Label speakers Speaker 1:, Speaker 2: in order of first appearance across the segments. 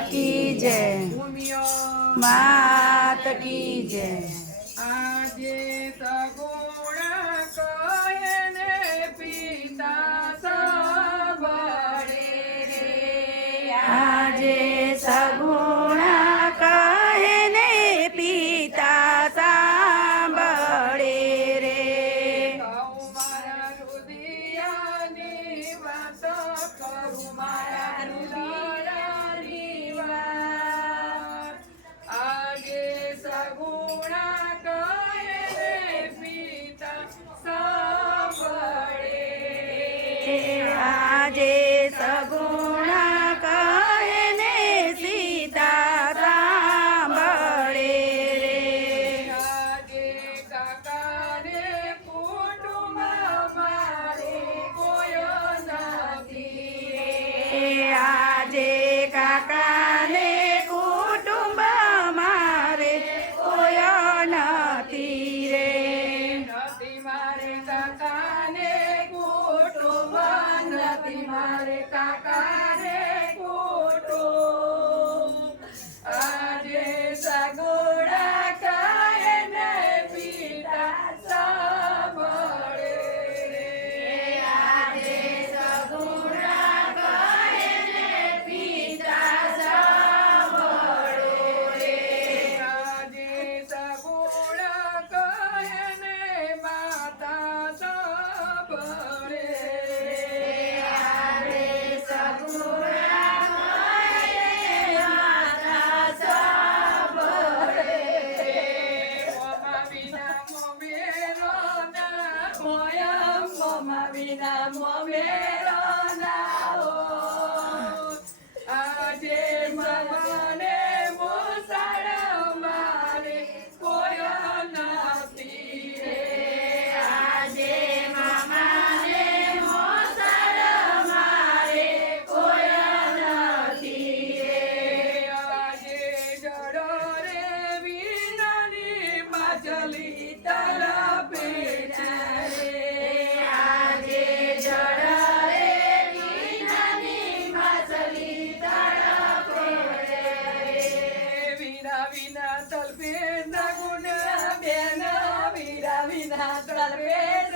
Speaker 1: કી જય.
Speaker 2: ભૂમિયો
Speaker 1: માત કી જય. abrir la mover. caminando al vez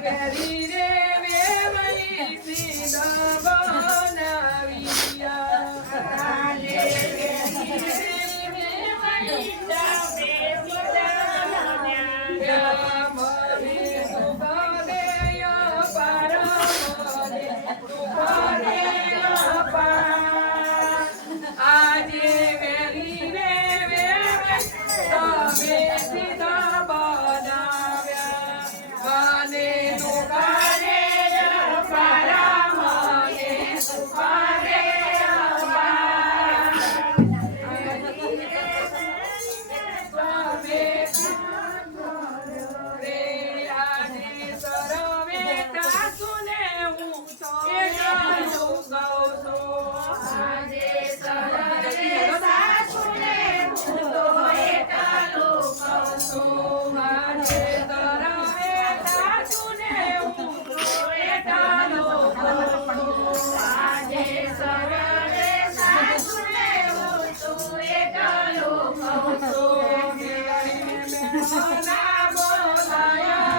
Speaker 2: Yeah. બોલાયા બોલાયા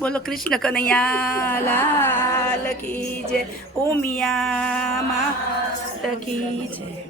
Speaker 3: બોલો કૃષ્ણ કનૈયા લાલ કી જય ઓમિયા માત કી જય.